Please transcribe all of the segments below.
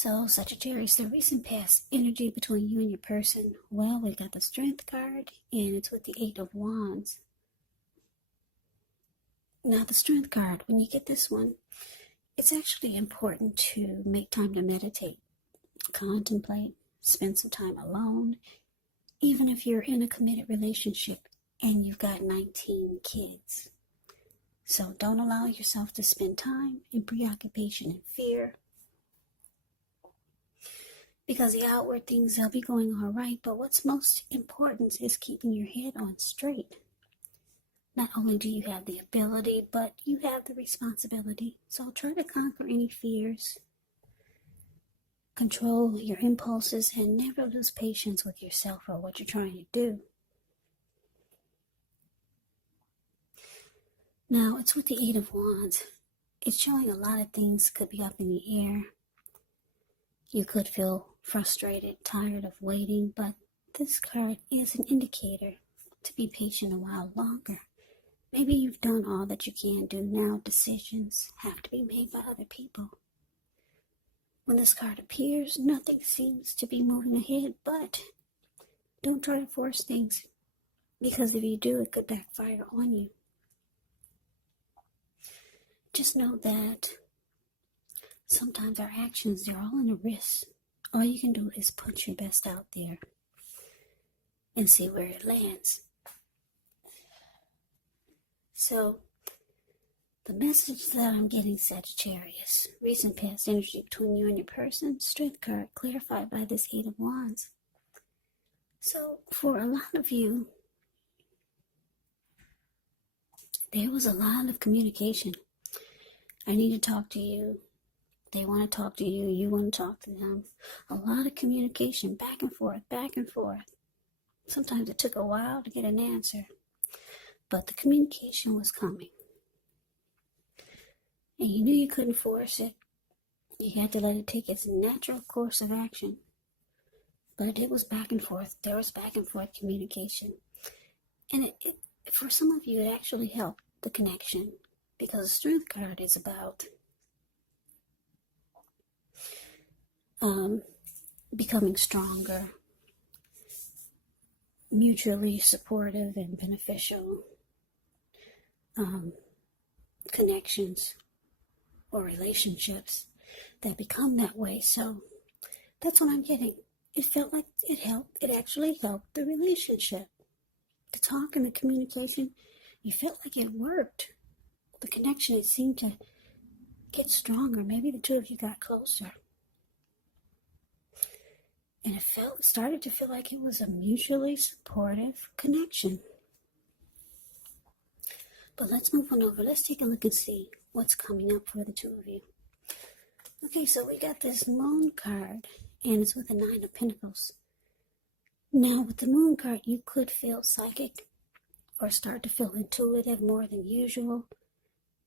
So, Sagittarius, the recent past energy between you and your person. Well, we got the Strength card, and it's with the Eight of Wands. Now, the Strength card, when you get this one, it's actually important to make time to meditate, contemplate, spend some time alone, even if you're in a committed relationship and you've got 19 kids. So, don't allow yourself to spend time in preoccupation and fear. Because the outward things, they'll be going all right, but what's most important is keeping your head on straight. Not only do you have the ability, but you have the responsibility. So try to conquer any fears, control your impulses, and never lose patience with yourself or what you're trying to do. Now, it's with the Eight of Wands. It's showing a lot of things could be up in the air. You could feel frustrated, tired of waiting, but this card is an indicator to be patient a while longer. Maybe you've done all that you can do. Now decisions have to be made by other people. When this card appears, nothing seems to be moving ahead, but don't try to force things, because if you do, it could backfire on you. Just know that sometimes our actions, they're all in a risk. All you can do is put your best out there and see where it lands. So, the message that I'm getting, Sagittarius, recent past energy between you and your person, Strength card, clarified by this Eight of Wands. So, for a lot of you, there was a lot of communication. I need to talk to you. They want to talk to you. You want to talk to them. A lot of communication, back and forth, back and forth. Sometimes it took a while to get an answer, but the communication was coming. And you knew you couldn't force it. You had to let it take its natural course of action. But it was back and forth. There was back and forth communication. And for some of you, it actually helped the connection, because the Strength card is about becoming stronger, mutually supportive and beneficial connections or relationships that become that way. So that's what I'm getting. It felt like it helped. It actually helped the relationship. The talk and the communication, you felt like it worked. The connection, it seemed to get stronger. Maybe the two of you got closer. And it started to feel like it was a mutually supportive connection. But let's move on over. Let's take a look and see what's coming up for the two of you. Okay, so we got this Moon card, and it's with the Nine of Pentacles. Now, with the Moon card, you could feel psychic or start to feel intuitive more than usual.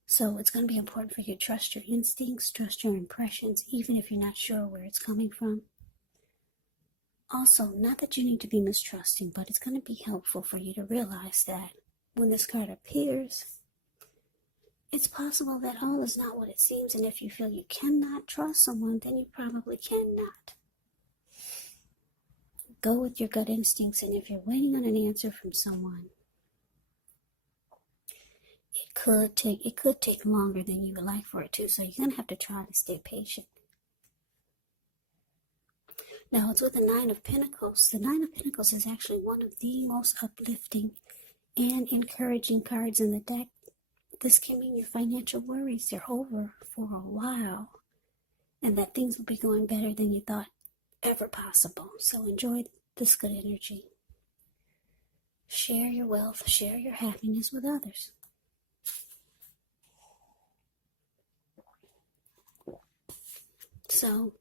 So it's going to be important for you to trust your instincts, trust your impressions, even if you're not sure where it's coming from. Also, not that you need to be mistrusting, but it's going to be helpful for you to realize that when this card appears, it's possible that all is not what it seems, and if you feel you cannot trust someone, then you probably cannot. Go with your gut instincts, and if you're waiting on an answer from someone, it could take longer than you would like for it to, so you're going to have to try to stay patient. Now, it's with the Nine of Pentacles. The Nine of Pentacles is actually one of the most uplifting and encouraging cards in the deck. This can mean your financial worries, they're over for a while, and that things will be going better than you thought ever possible. So enjoy this good energy. Share your wealth, share your happiness with others. So,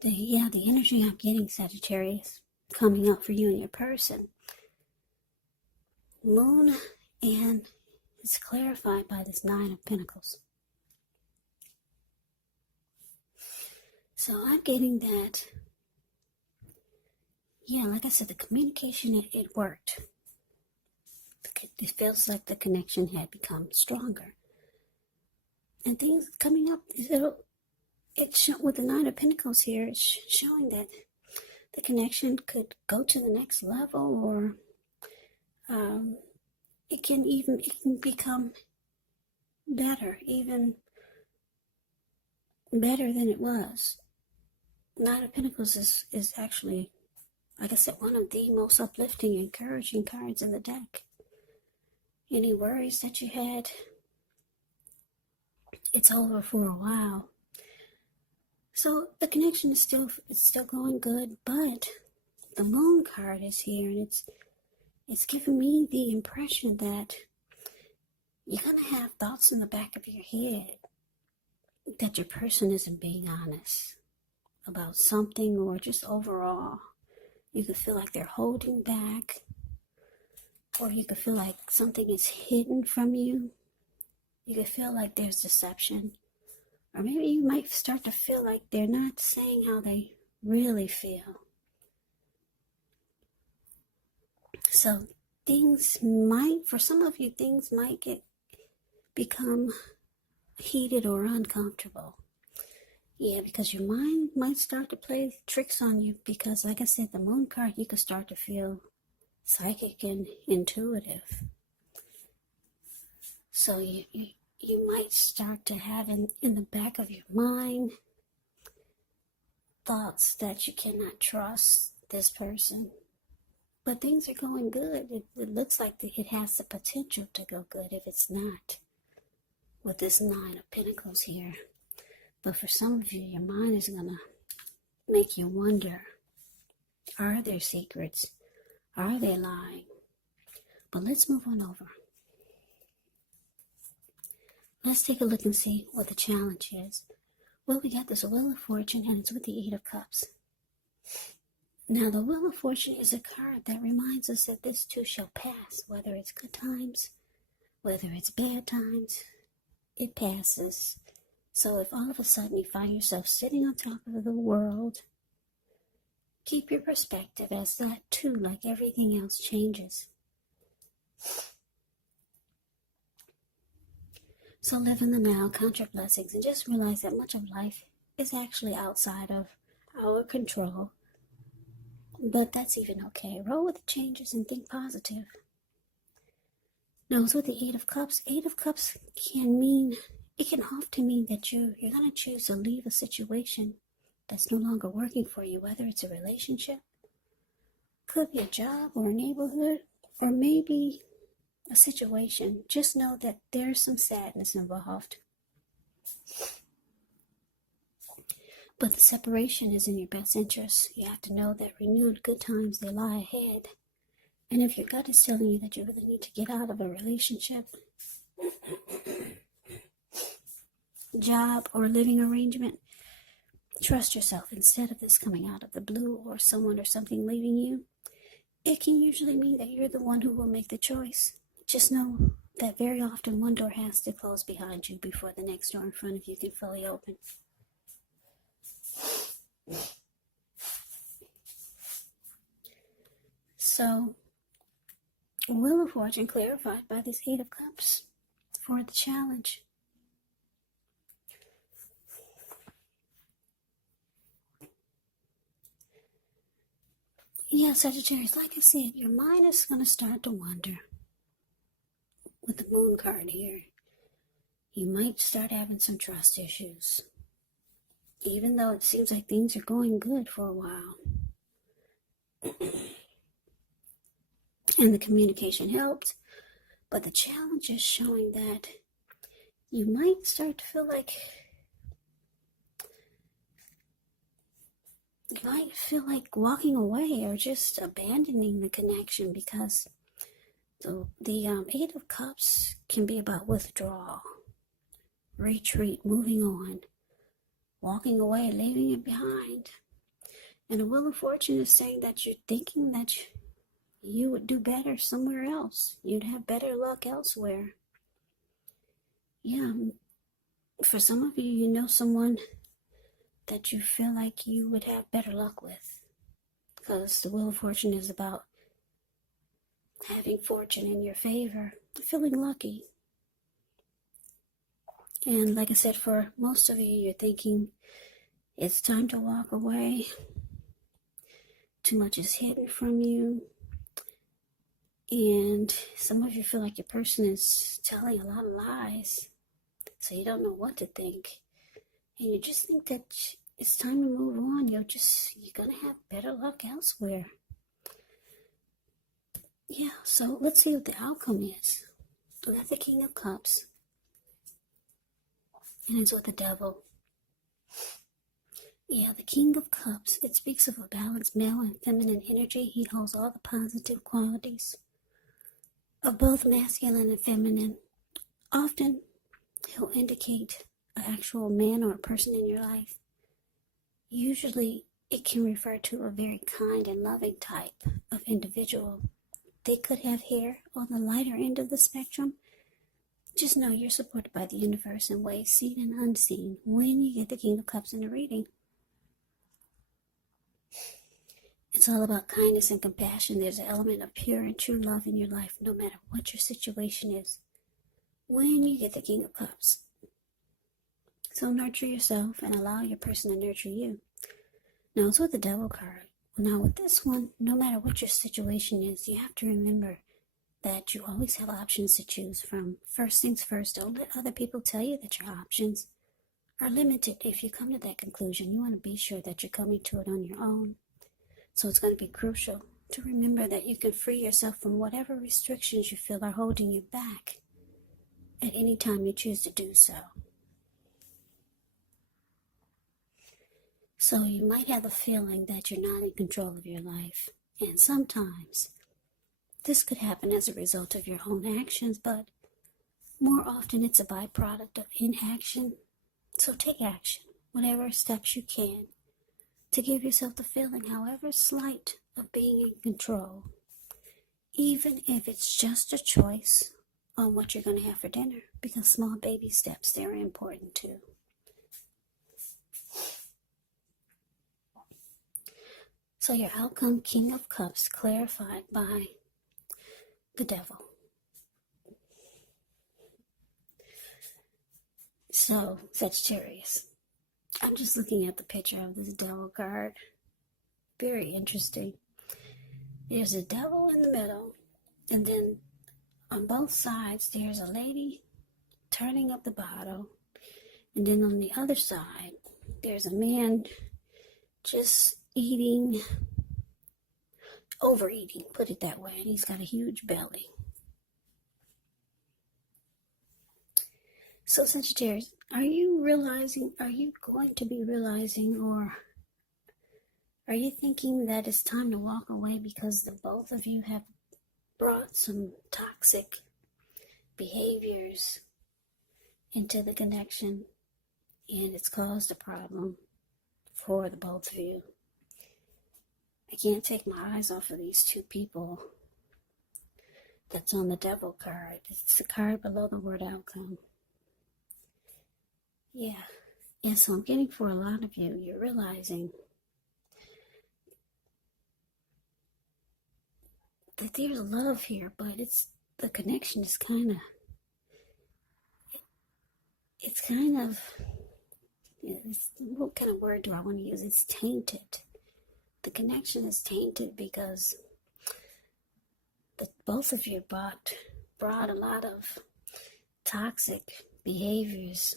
the energy I'm getting, Sagittarius, coming up for you and your person. Moon, and it's clarified by this Nine of Pentacles. So I'm getting that, like I said, the communication, it worked. It feels like the connection had become stronger. And things coming up, with the Nine of Pentacles here, it's showing that the connection could go to the next level, or it can become better, even better than it was. Nine of Pentacles is actually, like I said, one of the most uplifting, encouraging cards in the deck. Any worries that you had, it's over for a while. So the connection is still going good, but the Moon card is here, and it's giving me the impression that you're gonna have thoughts in the back of your head that your person isn't being honest about something, or just overall. You could feel like they're holding back, or you could feel like something is hidden from you. You could feel like there's deception. Or maybe you might start to feel like they're not saying how they really feel. So for some of you, things might become heated or uncomfortable. Yeah, because your mind might start to play tricks on you, because like I said, the Moon card, you could start to feel psychic and intuitive. So you might start to have in the back of your mind thoughts that you cannot trust this person. But things are going good. It looks like it has the potential to go good if it's not, with this Nine of Pentacles here. But for some of you, your mind is going to make you wonder, are there secrets? Are they lying? But let's move on over. Let's take a look and see what the challenge is. Well, we got this Wheel of Fortune, and it's with the Eight of Cups. Now, the Wheel of Fortune is a card that reminds us that this too shall pass. Whether it's good times, whether it's bad times, it passes. So if all of a sudden you find yourself sitting on top of the world, keep your perspective, as that too, like everything else, changes. So live in the now, count your blessings, and just realize that much of life is actually outside of our control. But that's even okay. Roll with the changes and think positive. Now, with the Eight of Cups, Eight of Cups can often mean that you're going to choose to leave a situation that's no longer working for you, whether it's a relationship, could be a job or a neighborhood, or maybe a situation. Just know that there's some sadness involved. But the separation is in your best interest. You have to know that renewed good times, they lie ahead. And if your gut is telling you that you really need to get out of a relationship, job, or living arrangement, trust yourself. Instead of this coming out of the blue, or someone or something leaving you, it can usually mean that you're the one who will make the choice. Just know that very often one door has to close behind you before the next door in front of you can fully open. So, Wheel of Fortune clarified by this Eight of Cups for the challenge. Yeah, Sagittarius, like I said, your mind is going to start to wander. With the Moon card here, you might start having some trust issues, even though it seems like things are going good for a while. And the communication helped, but the challenge is showing that you might start to feel like walking away, or just abandoning the connection, because the Eight of Cups can be about withdrawal, retreat, moving on, walking away, leaving it behind. And the Wheel of Fortune is saying that you're thinking that you would do better somewhere else. You'd have better luck elsewhere. Yeah, for some of you, you know someone that you feel like you would have better luck with, because the Wheel of Fortune is about having fortune in your favor, feeling lucky. And like I said, for most of you, you're thinking it's time to walk away. Too much is hidden from you. And some of you feel like your person is telling a lot of lies. So you don't know what to think. And you just think that it's time to move on. You're going to have better luck elsewhere. Yeah, so let's see what the outcome is. We got the King of Cups. And it's with the Devil. Yeah, the King of Cups, it speaks of a balanced male and feminine energy. He holds all the positive qualities of both masculine and feminine. Often, he'll indicate an actual man or a person in your life. Usually, it can refer to a very kind and loving type of individual. They could have hair on the lighter end of the spectrum. Just know you're supported by the universe in ways seen and unseen when you get the King of Cups in the reading. It's all about kindness and compassion. There's an element of pure and true love in your life, no matter what your situation is, when you get the King of Cups. So nurture yourself and allow your person to nurture you. Now it's with the Devil card. Now with this one, no matter what your situation is, you have to remember that you always have options to choose from. First things first, don't let other people tell you that your options are limited. If you come to that conclusion, you want to be sure that you're coming to it on your own. So it's going to be crucial to remember that you can free yourself from whatever restrictions you feel are holding you back at any time you choose to do so. So you might have the feeling that you're not in control of your life. And sometimes this could happen as a result of your own actions, but more often it's a byproduct of inaction. So take action, whatever steps you can, to give yourself the feeling, however slight, of being in control. Even if it's just a choice on what you're going to have for dinner, because small baby steps, they're important too. So your outcome, King of Cups, clarified by the Devil. So, Sagittarius, I'm just looking at the picture of this Devil card. Very interesting. There's a devil in the middle, and then on both sides there's a lady turning up the bottle, and then on the other side there's a man just overeating, put it that way, and he's got a huge belly. So Sagittarius, are you going to be realizing, or are you thinking that it's time to walk away because the both of you have brought some toxic behaviors into the connection, and it's caused a problem for the both of you? I can't take my eyes off of these two people that's on the Devil card. It's the card below the word outcome. Yeah, so I'm getting for a lot of you, you're realizing that there's love here, but the connection is what kind of word do I want to use? It's tainted. The connection is tainted because both of you brought a lot of toxic behaviors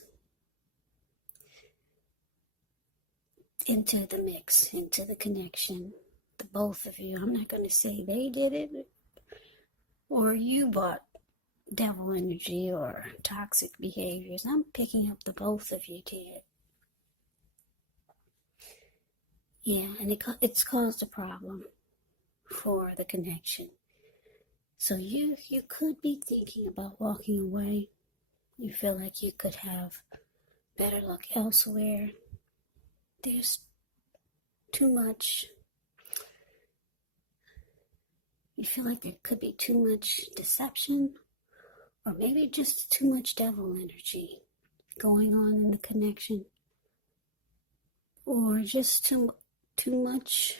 into the mix, into the connection. The both of you. I'm not going to say they did it or you brought devil energy or toxic behaviors. I'm picking up the both of you did. Yeah, and it's caused a problem for the connection. So you could be thinking about walking away. You feel like you could have better luck elsewhere. There's too much. You feel like there could be too much deception, or maybe just too much devil energy going on in the connection, or just too much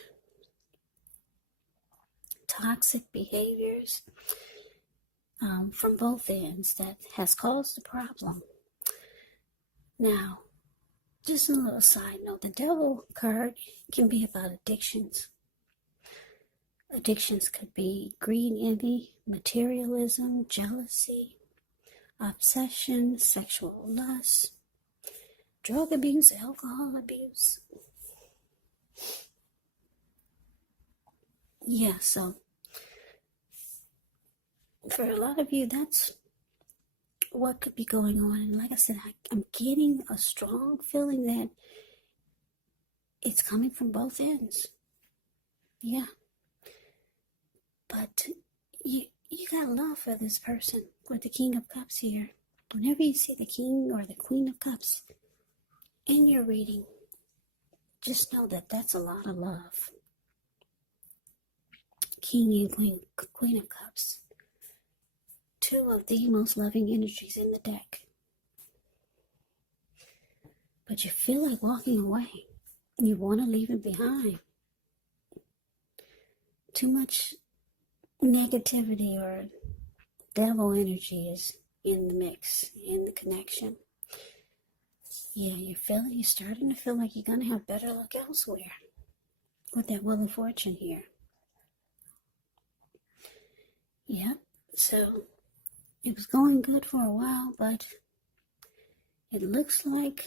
toxic behaviors from both ends that has caused a problem. Now, just a little side note, the devil card can be about addictions. Addictions could be greed, envy, materialism, jealousy, obsession, sexual lust, drug abuse, alcohol abuse. Yeah, so for a lot of you, that's what could be going on. And like I said, I'm getting a strong feeling that it's coming from both ends. Yeah. But you got love for this person with the King of Cups here. Whenever you see the King or the Queen of Cups in your reading, just know that that's a lot of love. King and Queen of Cups. Two of the most loving energies in the deck. But you feel like walking away. You want to leave it behind. Too much negativity or devil energy is in the mix, in the connection. Yeah, you're starting to feel like you're going to have better luck elsewhere with that Wheel of Fortune here. Yeah, so it was going good for a while, but it looks like,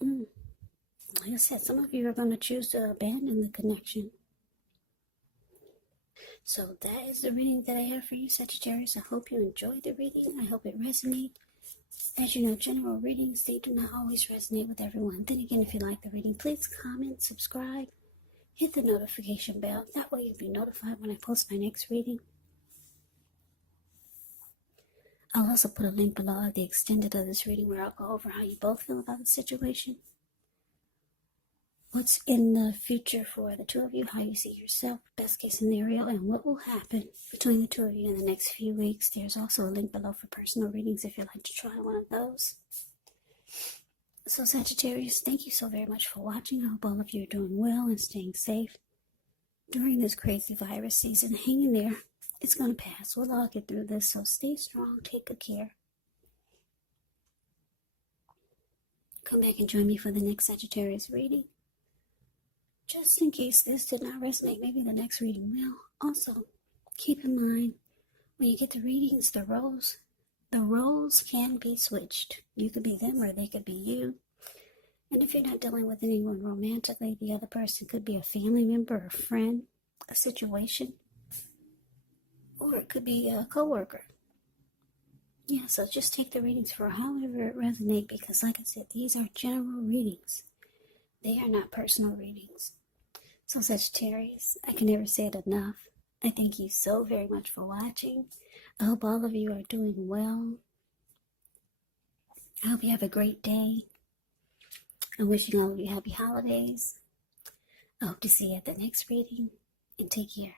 like I said, some of you are going to choose to abandon the connection. So that is the reading that I have for you, Sagittarius. I hope you enjoyed the reading. I hope it resonated. As you know, general readings, they do not always resonate with everyone. Then again, if you like the reading, please comment, subscribe, hit the notification bell. That way you'll be notified when I post my next reading. I'll also put a link below of the extended of this reading where I'll go over how you both feel about the situation. What's in the future for the two of you, how you see yourself, best case scenario, and what will happen between the two of you in the next few weeks. There's also a link below for personal readings if you'd like to try one of those. So Sagittarius, thank you so very much for watching. I hope all of you are doing well and staying safe during this crazy virus season. Hang in there. It's going to pass. We'll all get through this, so stay strong. Take good care. Come back and join me for the next Sagittarius reading. Just in case this did not resonate, maybe the next reading will. Also, keep in mind, when you get the readings, the roles can be switched. You could be them or they could be you. And if you're not dealing with anyone romantically, the other person could be a family member, a friend, a situation, or it could be a coworker. Yeah, so just take the readings for however it resonates, because like I said, these are general readings. They are not personal readings. So Sagittarius, I can never say it enough. I thank you so very much for watching. I hope all of you are doing well. I hope you have a great day. I'm wishing all of you happy holidays. I hope to see you at the next reading, and take care.